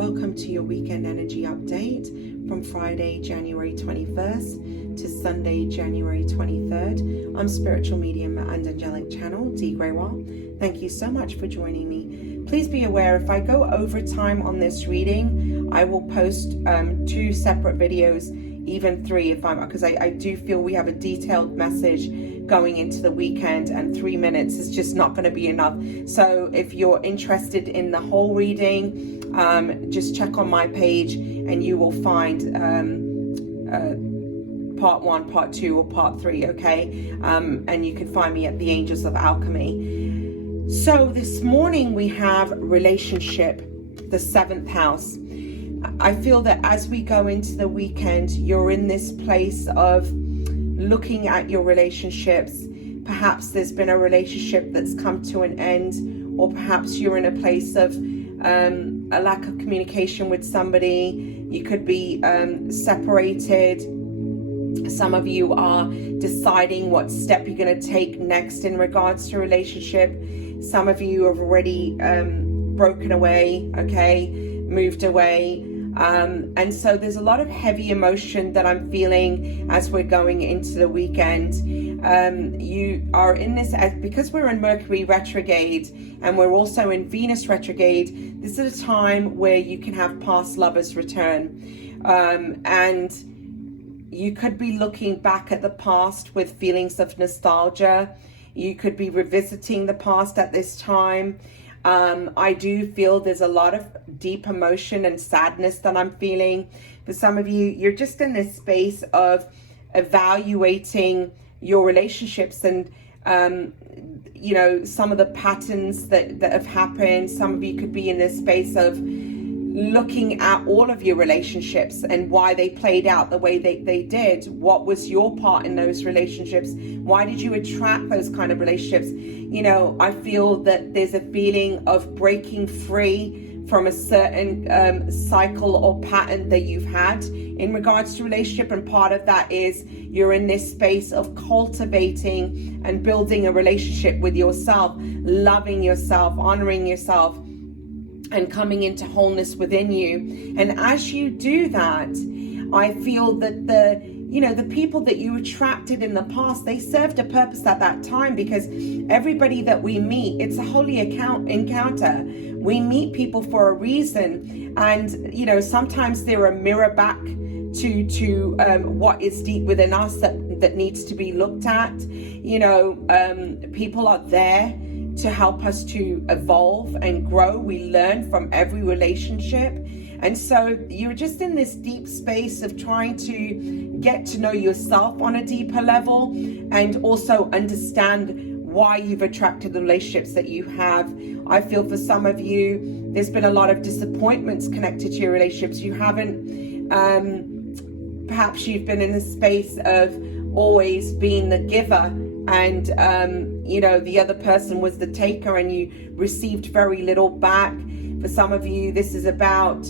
welcome to your weekend energy update from Friday, January 21st to Sunday, January 23rd. I'm spiritual medium and angelic channel, Dee Grewal. Thank you so much for joining me. Please be aware, if I go over time on this reading, I will post 2 separate videos, even 3 because I do feel we have a detailed message going into the weekend, and 3 minutes is just not going to be enough. So if you're interested in the whole reading, just check on my page and you will find part 1, part 2, or part 3, okay? And you can find me at the Angels of Alchemy. So this morning we have relationship, the 7th house. I feel that as we go into the weekend, you're in this place of looking at your relationships. Perhaps there's been a relationship that's come to an end, or perhaps you're in a place of a lack of communication with somebody. You could be separated. Some of you are deciding what step you're going to take next in regards to relationship. Some of you have already broken away, okay, moved away. And so there's a lot of heavy emotion that I'm feeling as we're going into the weekend. You are in this, because we're in Mercury retrograde and we're also in Venus retrograde, this is a time where you can have past lovers return. And you could be looking back at the past with feelings of nostalgia. You could be revisiting the past at this time. I do feel there's a lot of deep emotion and sadness that I'm feeling. For some of you, you're just in this space of evaluating your relationships and, you know, some of the patterns that have happened. Some of you could be in this space of looking at all of your relationships and why they played out the way they did. What was your part in those relationships? Why did you attract those kind of relationships? You know, I feel that there's a feeling of breaking free from a certain cycle or pattern that you've had in regards to relationship. And part of that is you're in this space of cultivating and building a relationship with yourself, loving yourself, honoring yourself, and coming into wholeness within you. And as you do that, I feel that the people that you attracted in the past, they served a purpose at that time, because everybody that we meet, it's a holy encounter. We meet people for a reason, and you know, sometimes they're a mirror back to what is deep within us that needs to be looked at. You know, people are there to help us to evolve and grow. We learn from every relationship. And so you're just in this deep space of trying to get to know yourself on a deeper level, and also understand why you've attracted the relationships that you have. I feel for some of you, there's been a lot of disappointments connected to your relationships. You haven't, perhaps you've been in a space of always being the giver, and you know, the other person was the taker, and you received very little back. For some of you, this is about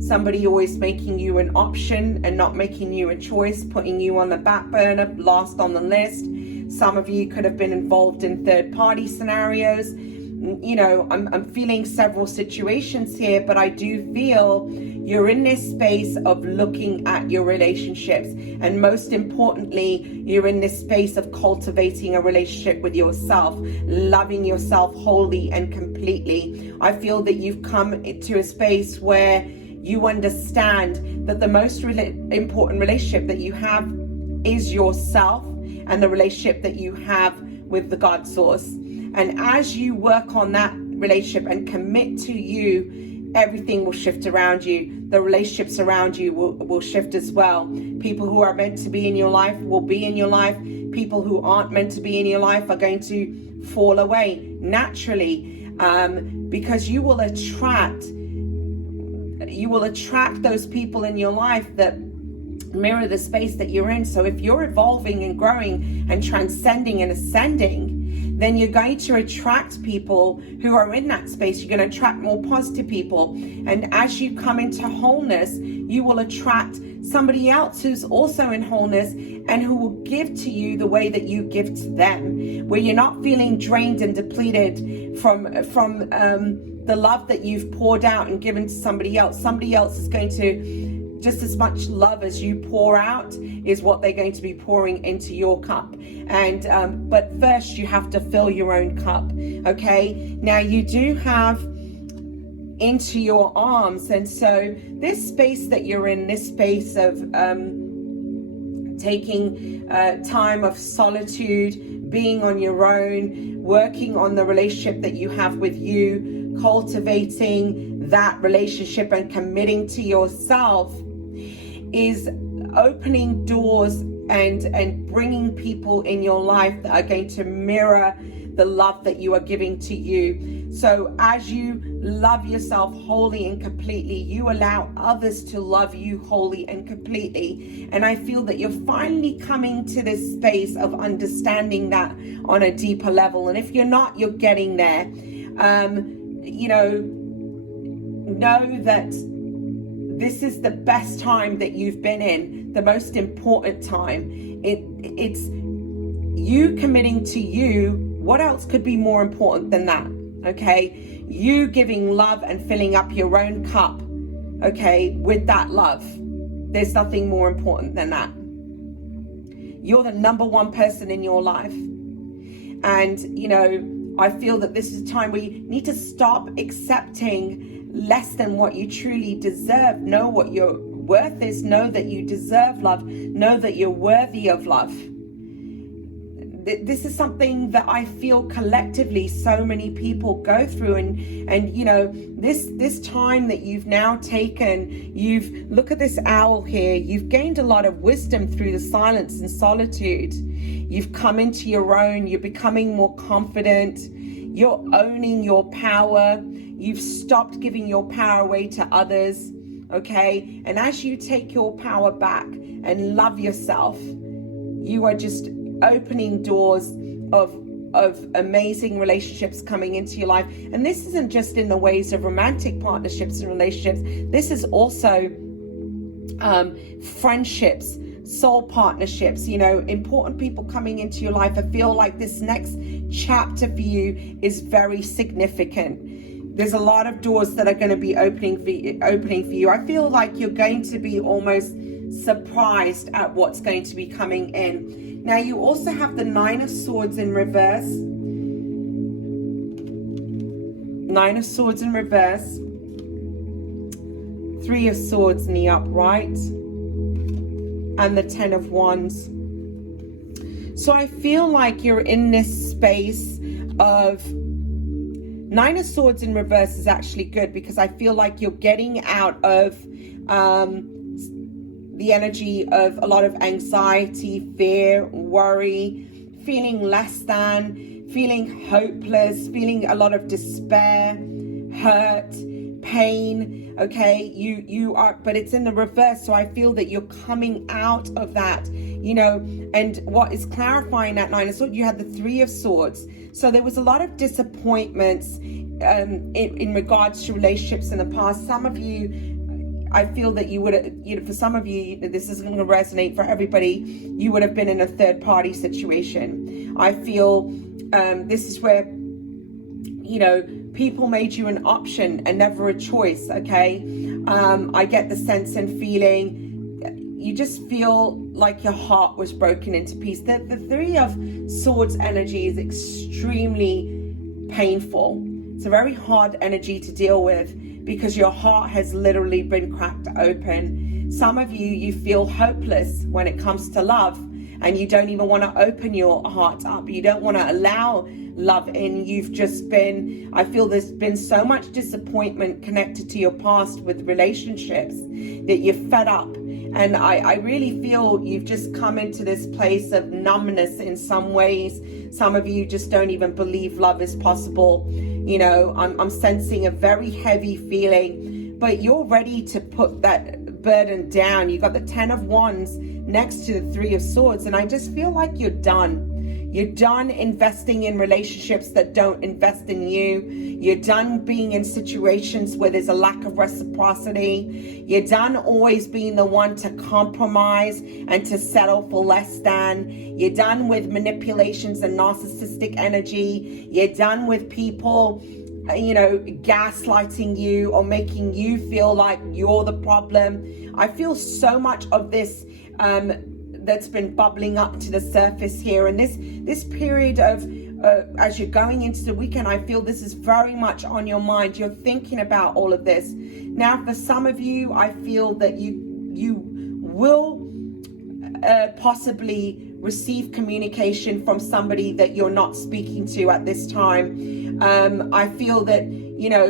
somebody always making you an option and not making you a choice, putting you on the back burner, last on the list. Some of you could have been involved in third-party scenarios. You know, I'm feeling several situations here, but I do feel you're in this space of looking at your relationships, and most importantly, you're in this space of cultivating a relationship with yourself, loving yourself wholly and completely. I feel that you've come to a space where you understand that the most important relationship that you have is yourself, and the relationship that you have with the God source. And as you work on that relationship and commit to you, everything will shift around you. The relationships around you will shift as well. People who are meant to be in your life will be in your life. People who aren't meant to be in your life are going to fall away naturally, because you will attract those people in your life that mirror the space that you're in. So if you're evolving and growing and transcending and ascending, then you're going to attract people who are in that space. You're going to attract more positive people. And as you come into wholeness, you will attract somebody else who's also in wholeness and who will give to you the way that you give to them, where you're not feeling drained and depleted from the love that you've poured out and given to somebody else. Somebody else is going to, just as much love as you pour out is what they're going to be pouring into your cup. And but first you have to fill your own cup. Okay, now you do have into your arms, and so this space that you're in, this space of taking time of solitude, being on your own, working on the relationship that you have with you, cultivating that relationship and committing to yourself, is opening doors and bringing people in your life that are going to mirror the love that you are giving to you. So as you love yourself wholly and completely, you allow others to love you wholly and completely. And I feel that you're finally coming to this space of understanding that on a deeper level. And if you're not, you're getting there. Know that this is the best time that you've been in, the most important time. It's you committing to you. What else could be more important than that? Okay, you giving love and filling up your own cup, okay, with that love. There's nothing more important than that. You're the number one person in your life. And, I feel that this is a time where you need to stop accepting less than what you truly deserve. Know what your worth is. Know that you deserve love. Know that you're worthy of love. This is something that I feel collectively so many people go through, and this time that you've now taken, look at this owl here, you've gained a lot of wisdom through the silence and solitude. You've come into your own, you're becoming more confident, you're owning your power, you've stopped giving your power away to others, okay? And as you take your power back and love yourself, you are just opening doors of amazing relationships coming into your life. And this isn't just in the ways of romantic partnerships and relationships. This is also friendships, soul partnerships, important people coming into your life. I feel like this next chapter for you is very significant. There's a lot of doors that are going to be opening for you. I feel like you're going to be almost surprised at what's going to be coming in. Now you also have the Nine of Swords in reverse. Nine of Swords in reverse. Three of Swords in the upright. And the Ten of Wands. So I feel like you're in this space of Nine of Swords in reverse is actually good, because I feel like you're getting out of the energy of a lot of anxiety, fear, worry, feeling less than, feeling hopeless, feeling a lot of despair, hurt, pain. Okay, you are, but it's in the reverse. So I feel that you're coming out of that, and what is clarifying that Nine of Swords, you had the Three of Swords. So there was a lot of disappointments in regards to relationships in the past. Some of you, I feel that you would, for some of you, this isn't going to resonate for everybody, you would have been in a third party situation. I feel this is where, people made you an option and never a choice, okay? I get the sense and feeling, you just feel like your heart was broken into pieces. The Three of Swords energy is extremely painful. It's a very hard energy to deal with, because your heart has literally been cracked open. Some of you feel hopeless when it comes to love, and you don't even want to open your heart up. You don't want to allow love in. You've just been, I feel there's been so much disappointment connected to your past with relationships that you're fed up. And I really feel you've just come into this place of numbness in some ways. Some of you just don't even believe love is possible. I'm sensing a very heavy feeling, but you're ready to put that burden down. You got the Ten of Wands next to the Three of Swords, and I just feel like you're done. You're done investing in relationships that don't invest in you. You're done being in situations where there's a lack of reciprocity. You're done always being the one to compromise and to settle for less than. You're done with manipulations and narcissistic energy. You're done with people, gaslighting you or making you feel like you're the problem. I feel so much of this that's been bubbling up to the surface here, and this period of as you're going into the weekend, I feel this is very much on your mind. You're thinking about all of this. Now, for some of you, I feel that you will possibly receive communication from somebody that you're not speaking to at this time. I feel that,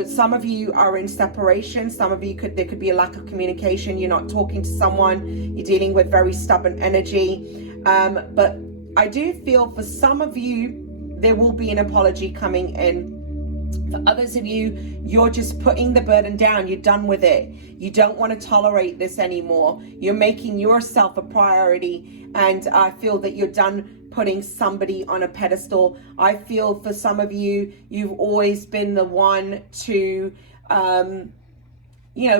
some of you are in separation. Some of you there could be a lack of communication. You're not talking to someone. You're dealing with very stubborn energy. But I do feel for some of you, there will be an apology coming in. For others of you, you're just putting the burden down. You're done with it. You don't want to tolerate this anymore. You're making yourself a priority. And I feel that you're done putting somebody on a pedestal. I feel for some of you, you've always been the one to,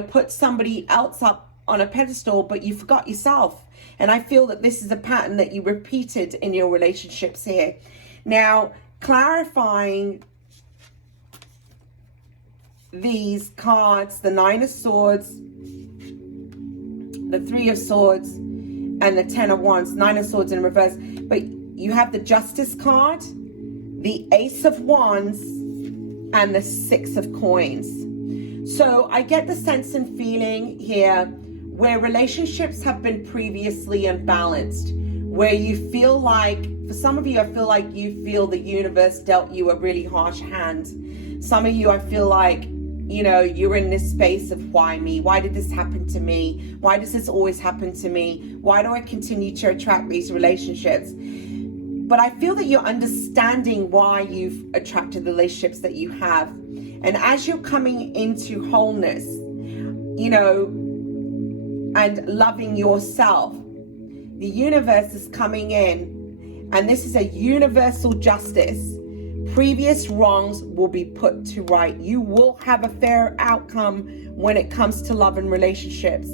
put somebody else up on a pedestal, but you forgot yourself. And I feel that this is a pattern that you repeated in your relationships here. Now, clarifying these cards, the Nine of Swords, the Three of Swords, and the Ten of Wands. Nine of Swords in reverse. But you have the Justice card, the Ace of Wands, and the Six of Coins. So I get the sense and feeling here where relationships have been previously unbalanced, where you feel like, for some of you, I feel like you feel the universe dealt you a really harsh hand. Some of you, I feel like, you're in this space of why me? Why did this happen to me? Why does this always happen to me? Why do I continue to attract these relationships? But I feel that you're understanding why you've attracted the relationships that you have. And as you're coming into wholeness, and loving yourself, the universe is coming in, and this is a universal justice. Previous wrongs will be put to right. You will have a fair outcome when it comes to love and relationships.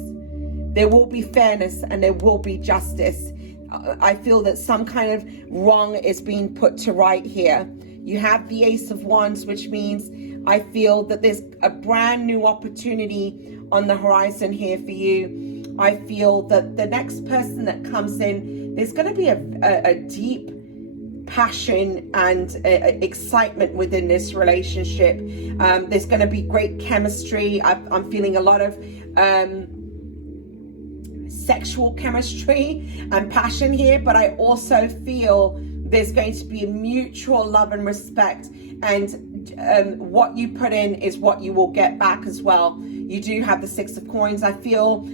There will be fairness and there will be justice. I feel that some kind of wrong is being put to right here. You have the Ace of Wands, which means I feel that there's a brand new opportunity on the horizon here for you. I feel that the next person that comes in, there's going to be a deep passion and excitement within this relationship. There's going to be great chemistry. I'm feeling a lot of sexual chemistry and passion here, but I also feel there's going to be a mutual love and respect, and what you put in is what you will get back as well. You do have the Six of Coins. I feel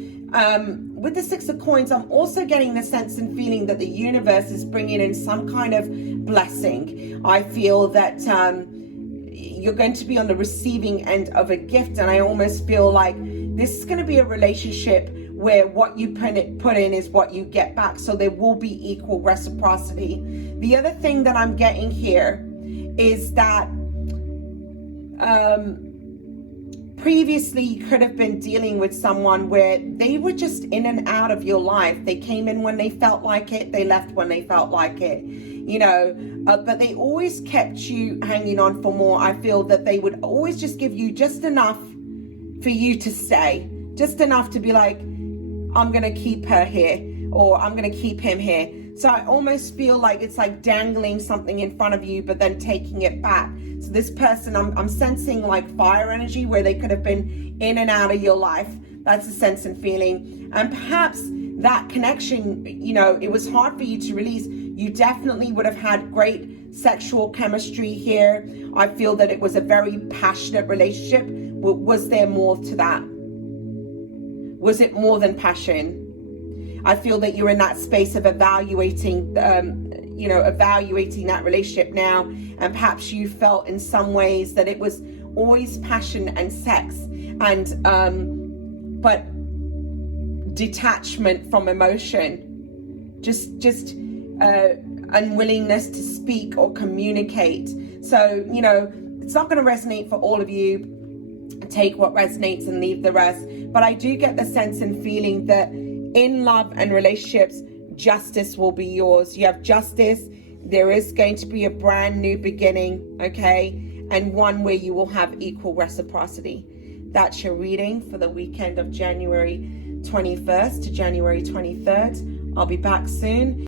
with the Six of Coins, I'm also getting the sense and feeling that the universe is bringing in some kind of blessing. I feel that you're going to be on the receiving end of a gift, and I almost feel like this is going to be a relationship where what you put in is what you get back. So there will be equal reciprocity. The other thing that I'm getting here is that previously you could have been dealing with someone where they were just in and out of your life. They came in when they felt like it. They left when they felt like it, but they always kept you hanging on for more. I feel that they would always just give you just enough for you to stay, just enough to be like, I'm going to keep her here, or I'm going to keep him here. So I almost feel like it's like dangling something in front of you, but then taking it back. So this person, I'm sensing like fire energy where they could have been in and out of your life. That's the sense and feeling. And perhaps that connection, it was hard for you to release. You definitely would have had great sexual chemistry here. I feel that it was a very passionate relationship. Was there more to that? Was it more than passion? I feel that you're in that space of evaluating that relationship now, and perhaps you felt in some ways that it was always passion and sex, and but detachment from emotion, just unwillingness to speak or communicate. So, you know, it's not going to resonate for all of you. Take what resonates and leave the rest. But I do get the sense and feeling that in love and relationships, justice will be yours. You have justice. There is going to be a brand new beginning, okay? And one where you will have equal reciprocity. That's your reading for the weekend of January 21st to January 23rd. I'll be back soon.